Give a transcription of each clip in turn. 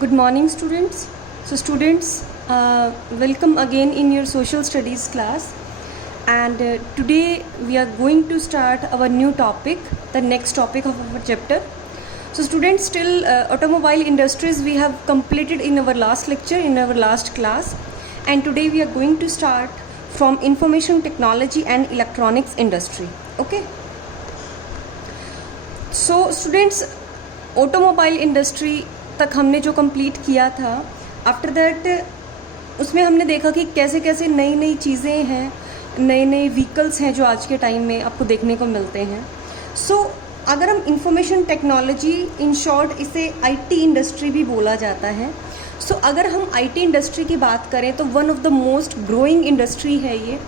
Good morning, students. Welcome again in your social studies class. And today we are going to start our new topic, the next topic of our chapter. So, students, still automobile industries we have completed in our last lecture, in our last class. And today we are going to start from information technology and electronics industry. Okay. So, students, automobile industry तक हमने जो complete किया था, after that उसमें हमने देखा कि कैसे कैसे नई नई चीज़ें हैं, नए नए व्हीकल्स हैं जो आज के टाइम में आपको देखने को मिलते हैं. सो अगर हम इंफॉर्मेशन टेक्नोलॉजी, इन शॉर्ट इसे आईटी इंडस्ट्री भी बोला जाता है. सो अगर हम आईटी इंडस्ट्री की बात करें तो one of the most growing industry है ये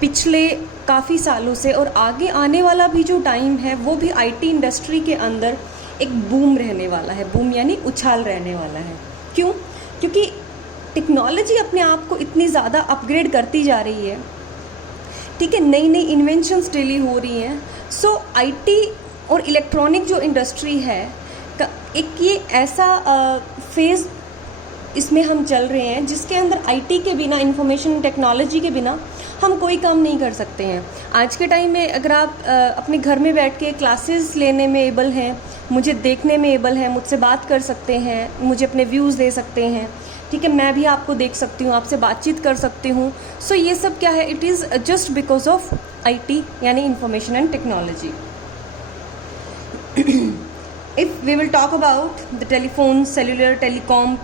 पिछले काफ़ी सालों से, और आगे आने वाला भी जो टाइम है वो भी आईटी इंडस्ट्री के अंदर एक बूम रहने वाला है. बूम यानी उछाल रहने वाला है. क्यों? क्योंकि टेक्नोलॉजी अपने आप को इतनी ज़्यादा अपग्रेड करती जा रही है. ठीक है, नई नई इन्वेंशंस डेली हो रही हैं. सो आईटी और इलेक्ट्रॉनिक जो इंडस्ट्री है एक ये ऐसा फेज़ इसमें हम चल रहे हैं जिसके अंदर आईटी के बिना, इंफॉर्मेशन टेक्नोलॉजी के बिना हम कोई काम नहीं कर सकते हैं. आज के टाइम में अगर आप अपने घर में बैठ के क्लासेस लेने में एबल हैं, मुझे देखने में एबल हैं, मुझसे बात कर सकते हैं, मुझे अपने व्यूज़ दे सकते हैं, ठीक है, मैं भी आपको देख सकती हूँ, आपसे बातचीत कर सकती हूँ. सो ये सब क्या है? It is just because of IT यानी information and technology. If we will talk about the telephone, cellular, telecom,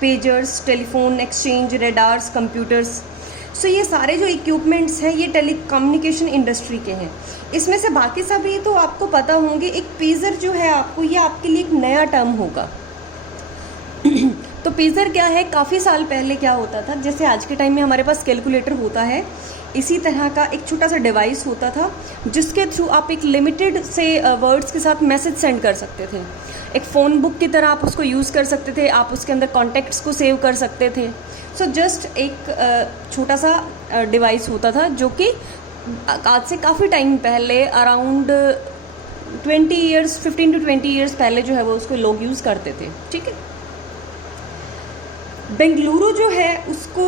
pagers, telephone exchange, radars, computers, so ये सारे जो इक्विपमेंट्स हैं ये टेलीकम्युनिकेशन इंडस्ट्री के हैं. इसमें से बाकी सभी तो आपको पता होंगे. एक पेजर जो है आपको, ये आपके लिए एक नया टर्म होगा. तो पेजर क्या है? काफ़ी साल पहले क्या होता था, जैसे आज के टाइम में हमारे पास कैलकुलेटर होता है, इसी तरह का एक छोटा सा डिवाइस होता था जिसके थ्रू आप एक लिमिटेड से वर्ड्स के साथ मैसेज सेंड कर सकते थे. एक फ़ोन बुक की तरह आप उसको यूज़ कर सकते थे, आप उसके अंदर कॉन्टैक्ट्स को सेव कर सकते थे. सो जस्ट एक छोटा सा डिवाइस होता था जो कि आज से काफ़ी टाइम पहले, अराउंड 15 to 20 ईयर्स पहले जो है वो उसको लोग यूज़ करते थे. ठीक है. बेंगलुरु जो है उसको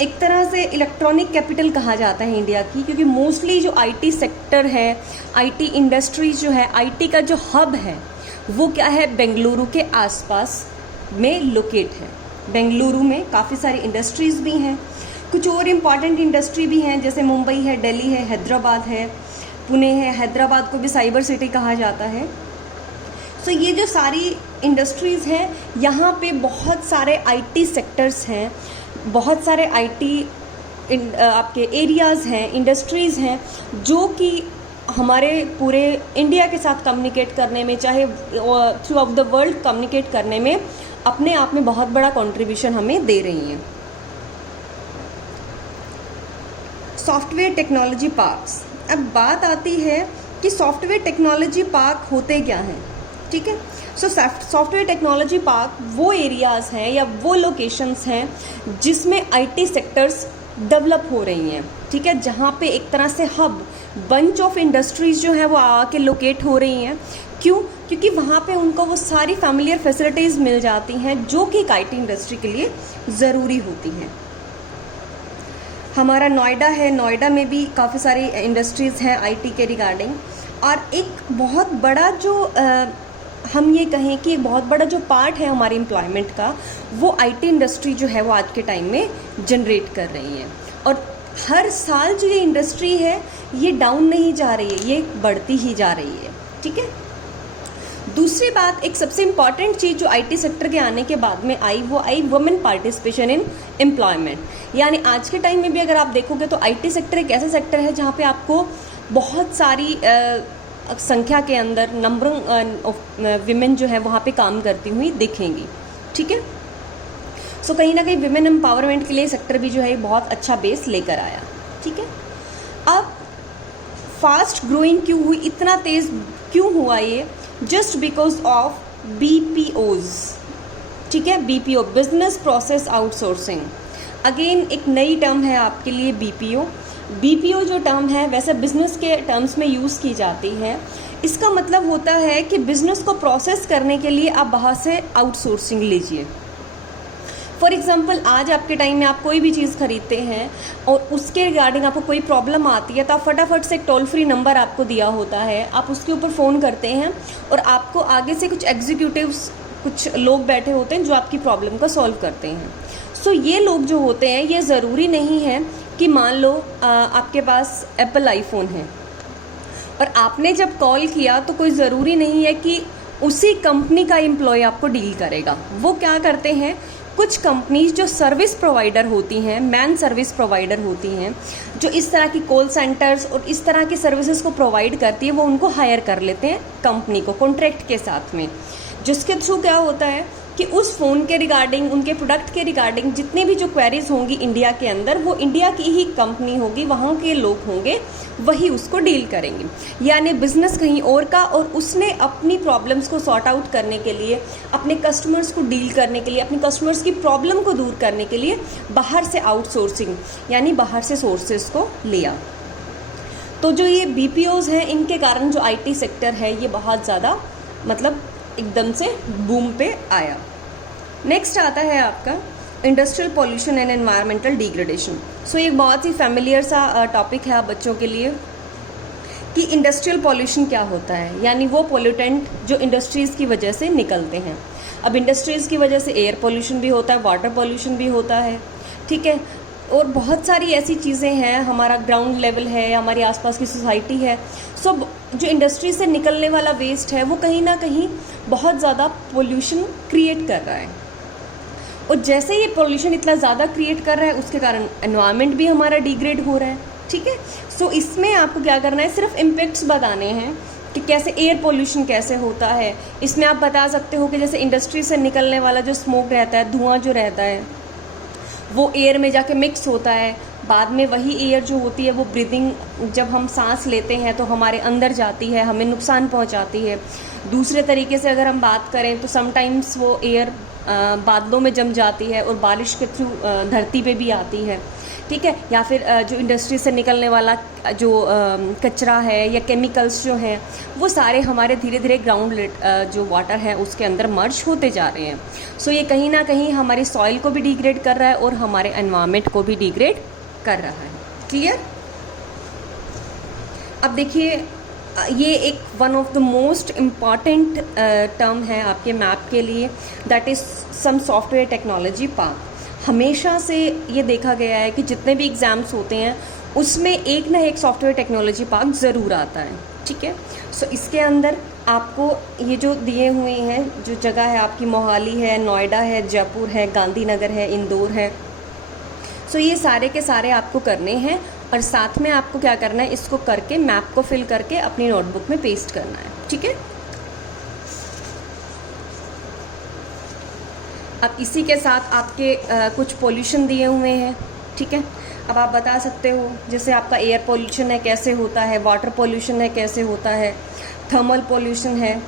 एक तरह से इलेक्ट्रॉनिक कैपिटल कहा जाता है इंडिया की, क्योंकि मोस्टली जो आईटी सेक्टर है, आईटी इंडस्ट्रीज जो है, आईटी का जो हब है वो क्या है? बेंगलुरु के आसपास में लोकेट है. बेंगलुरु में काफ़ी सारी इंडस्ट्रीज़ भी हैं, कुछ और इम्पॉर्टेंट इंडस्ट्री भी हैं, जैसे मुंबई है, दिल्ली है, हैदराबाद है, पुणे है. हैदराबाद को भी साइबर सिटी कहा जाता है. सो ये जो सारी इंडस्ट्रीज़ हैं, यहाँ पे बहुत सारे आईटी सेक्टर्स हैं, बहुत सारे आईटी आपके एरियाज़ हैं, इंडस्ट्रीज़ हैं जो कि हमारे पूरे इंडिया के साथ कम्युनिकेट करने में, चाहे through out the world communicate करने में अपने आप में बहुत बड़ा कंट्रीब्यूशन हमें दे रही हैं. Software technology parks. अब बात आती है कि सॉफ्टवेयर टेक्नोलॉजी पार्क होते क्या हैं. ठीक है. सो सॉफ्टवेयर टेक्नोलॉजी पार्क वो एरियाज़ हैं या वो लोकेशंस हैं जिसमें आईटी सेक्टर्स डेवलप हो रही हैं. ठीक है. जहाँ पे एक तरह से हब, बंच ऑफ इंडस्ट्रीज़ जो है वो आके लोकेट हो रही हैं. क्यों? क्योंकि वहाँ पे उनको वो सारी फैमिलियर फैसिलिटीज़ मिल जाती हैं जो कि एक आईटी इंडस्ट्री के लिए ज़रूरी होती हैं. हमारा नोएडा है, नोएडा में भी काफ़ी सारी इंडस्ट्रीज़ हैं आईटी के रिगार्डिंग. और एक बहुत बड़ा जो हम ये कहें कि एक बहुत बड़ा जो पार्ट है हमारी एम्प्लॉयमेंट का, वो आईटी इंडस्ट्री जो है वो आज के टाइम में जनरेट कर रही है. और हर साल जो ये इंडस्ट्री है ये डाउन नहीं जा रही है, ये बढ़ती ही जा रही है. ठीक है. दूसरी बात, एक सबसे इम्पॉर्टेंट चीज़ जो आईटी सेक्टर के आने के बाद में आई, वो आई वुमेन पार्टिसिपेशन इन एम्प्लॉयमेंट. यानी आज के टाइम में भी अगर आप देखोगे तो आईटी सेक्टर एक ऐसा सेक्टर है जहाँ पे आपको बहुत सारी संख्या के अंदर नंबर ऑफ विमेन जो है वहाँ पे काम करती हुई दिखेंगी. ठीक है. सो कहीं ना कहीं विमेन एम्पावरमेंट के लिए सेक्टर भी जो है बहुत अच्छा बेस लेकर आया. ठीक है. अब फास्ट ग्रोइंग क्यों हुई, इतना तेज़ क्यों हुआ ये? Just because of BPOs. ठीक है. BPO, business process outsourcing. Again एक नई टर्म है आपके लिए BPO. बीपीओ जो टर्म है वैसे बिजनेस के टर्म्स में यूज़ की जाती है। इसका मतलब होता है कि बिजनेस को प्रोसेस करने के लिए आप बाहर से आउटसोर्सिंग लीजिए। फॉर एग्जाम्पल, आज आपके टाइम में आप कोई भी चीज़ खरीदते हैं और उसके रिगार्डिंग आपको कोई प्रॉब्लम आती है तो आप फटाफट से एक टोल फ्री नंबर आपको दिया होता है, आप उसके ऊपर फ़ोन करते हैं और आपको आगे से कुछ एग्जीक्यूटिव्स, कुछ लोग बैठे होते हैं जो आपकी प्रॉब्लम को सॉल्व करते हैं। सो ये लोग जो होते हैं, ये ज़रूरी नहीं है कि मान लो आपके पास एप्पल आईफोन है और आपने जब कॉल किया तो कोई ज़रूरी नहीं है कि उसी कंपनी का एम्प्लॉय आपको डील करेगा। वो क्या करते हैं, कुछ कंपनीज जो सर्विस प्रोवाइडर होती हैं, मैन सर्विस प्रोवाइडर होती हैं, जो इस तरह की कॉल सेंटर्स और इस तरह की सर्विसेज को प्रोवाइड करती है, वो उनको हायर कर लेते हैं कंपनी को कॉन्ट्रैक्ट के साथ में, जिसके थ्रू क्या होता है कि उस फ़ोन के रिगार्डिंग, उनके प्रोडक्ट के रिगार्डिंग जितनी भी जो क्वेरीज होंगी इंडिया के अंदर, वो इंडिया की ही कंपनी होगी, वहाँ के लोग होंगे, वही उसको डील करेंगे। यानी बिजनेस कहीं और का, और उसने अपनी प्रॉब्लम्स को सॉर्ट आउट करने के लिए, अपने कस्टमर्स को डील करने के लिए, अपने कस्टमर्स की प्रॉब्लम को दूर करने के लिए बाहर से आउटसोर्सिंग यानी बाहर से सोर्सेज को लिया। तो जो ये बीपीओज हैं, इनके कारण जो आईटी सेक्टर है ये बहुत ज़्यादा मतलब एकदम से बूम पे आया। नेक्स्ट आता है आपका industrial pollution and environmental degradation. So ये बहुत ही फैमिलियर सा टॉपिक है आप बच्चों के लिए कि इंडस्ट्रियल पॉल्यूशन क्या होता है, यानी वो पोल्यूटेंट जो इंडस्ट्रीज़ की वजह से निकलते हैं। अब इंडस्ट्रीज़ की वजह से एयर पॉल्यूशन भी होता है, वाटर पॉल्यूशन भी होता है, ठीक है, और बहुत सारी ऐसी चीज़ें हैं, हमारा ग्राउंड लेवल है, हमारे आसपास की सोसाइटी है। सो जो इंडस्ट्री से निकलने वाला वेस्ट है वो कहीं ना कहीं बहुत ज़्यादा पोल्यूशन क्रिएट कर रहा है, और जैसे ये पोल्यूशन इतना ज़्यादा क्रिएट कर रहा है उसके कारण एनवायरनमेंट भी हमारा डिग्रेड हो रहा है, ठीक है। सो इसमें आपको क्या करना है, सिर्फ इम्पैक्ट्स बताने हैं कि कैसे एयर पोल्यूशन कैसे होता है। इसमें आप बता सकते हो कि जैसे इंडस्ट्री से निकलने वाला जो स्मोक रहता है, धुआं जो रहता है, वो एयर में जाके मिक्स होता है, बाद में वही एयर जो होती है वो ब्रीदिंग, जब हम सांस लेते हैं तो हमारे अंदर जाती है, हमें नुकसान पहुंचाती है। दूसरे तरीके से अगर हम बात करें तो समटाइम्स वो एयर बादलों में जम जाती है और बारिश के थ्रू धरती पे भी आती है, ठीक है। या फिर जो इंडस्ट्री से निकलने वाला जो कचरा है या केमिकल्स जो हैं वो सारे हमारे धीरे धीरे ग्राउंड जो वाटर है उसके अंदर मर्ज होते जा रहे हैं। सो ये कहीं ना कहीं हमारी सॉइल को भी डिग्रेड कर रहा है और हमारे एनवायरनमेंट को भी डिग्रेड कर रहा है। क्लियर? अब देखिए, ये एक one of the most important term है आपके मैप के लिए, that is some software technology park. हमेशा से ये देखा गया है कि जितने भी एग्ज़ाम्स होते हैं उसमें एक ना एक सॉफ्टवेयर टेक्नोलॉजी पार्क ज़रूर आता है, ठीक है। सो इसके अंदर आपको ये जो दिए हुए हैं, जो जगह है आपकी, मोहाली है, नोएडा है, जयपुर है, गांधीनगर है, इंदौर है। सो ये सारे के सारे आपको करने हैं और साथ में आपको क्या करना है, इसको करके मैप को फिल करके अपनी नोटबुक में पेस्ट करना है, ठीक है। अब इसी के साथ आपके कुछ पोल्यूशन दिए हुए हैं, ठीक है। अब आप बता सकते हो जैसे आपका एयर पोल्यूशन है कैसे होता है, वाटर पोल्यूशन है कैसे होता है, थर्मल पोल्यूशन है,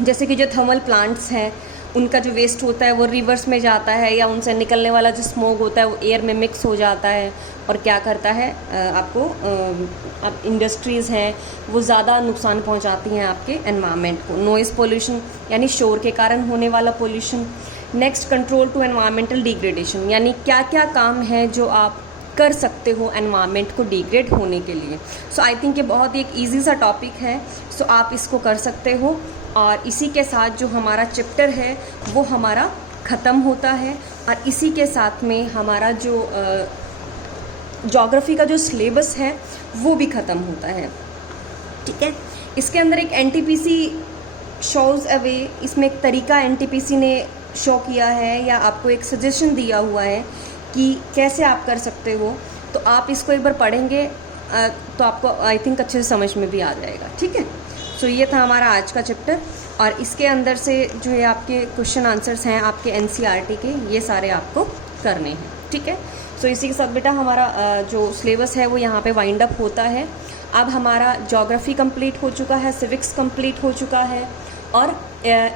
जैसे कि जो थर्मल प्लांट्स हैं उनका जो वेस्ट होता है वो रिवर्स में जाता है, या उनसे निकलने वाला जो स्मोक होता है वो एयर में मिक्स हो जाता है और क्या करता है आपको, अब इंडस्ट्रीज़ हैं वो ज़्यादा नुकसान पहुंचाती हैं आपके एनवायरनमेंट को। नॉइज़ पोल्यूशन यानी शोर के कारण होने वाला pollution. Next, control to environmental degradation, यानी क्या क्या काम है जो आप कर सकते हो एनवायरनमेंट को डिग्रेड होने के लिए। सो आई थिंक ये बहुत ही एक ईजी सा टॉपिक है, सो आप इसको कर सकते हो। और इसी के साथ जो हमारा चैप्टर है वो हमारा ख़त्म होता है, और इसी के साथ में हमारा जो ज्योग्राफी का जो सिलेबस है वो भी ख़त्म होता है, ठीक है। इसके अंदर एक एनटीपीसी शोज़ अवे, इसमें एक तरीका एनटीपीसी ने शो किया है या आपको एक सजेशन दिया हुआ है कि कैसे आप कर सकते हो। तो आप इसको एक बार पढ़ेंगे तो आपको आई थिंक अच्छे से समझ में भी आ जाएगा, ठीक है। सो ये था हमारा आज का चैप्टर, और इसके अंदर से जो है आपके क्वेश्चन आंसर्स हैं आपके एनसीईआरटी के, ये सारे आपको करने हैं, ठीक है। सो इसी के साथ बेटा हमारा जो सिलेबस है वो यहाँ पे वाइंड अप होता है। अब हमारा ज्योग्राफी कंप्लीट हो चुका है, सिविक्स कंप्लीट हो चुका है, और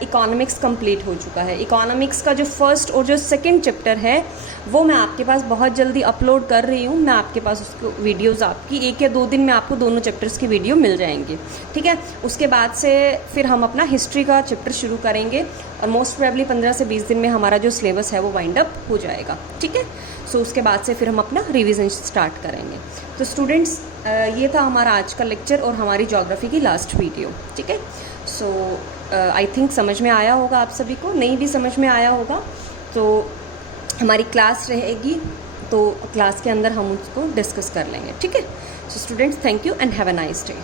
इकोनॉमिक्स कंप्लीट हो चुका है। इकोनॉमिक्स का जो फर्स्ट और जो सेकंड चैप्टर है वो मैं आपके पास बहुत जल्दी अपलोड कर रही हूँ। मैं आपके पास उसको वीडियोस आपकी 1 या 2 दिन में आपको दोनों चैप्टर्स की वीडियो मिल जाएंगी, ठीक है। उसके बाद से फिर हम अपना हिस्ट्री का चैप्टर शुरू करेंगे और मोस्ट प्रोबेबली 15 से 20 दिन में हमारा जो सिलेबस है वो वाइंड अप हो जाएगा, ठीक है। सो उसके बाद से फिर हम अपना रिविज़न स्टार्ट करेंगे। तो स्टूडेंट्स, ये था हमारा आज का लेक्चर और हमारी ज्योग्राफी की लास्ट वीडियो, ठीक है। सो आई थिंक समझ में आया होगा आप सभी को, नहीं भी समझ में आया होगा तो हमारी क्लास रहेगी, तो क्लास के अंदर हम उसको डिस्कस कर लेंगे, ठीक है। So students, thank you and have a nice day.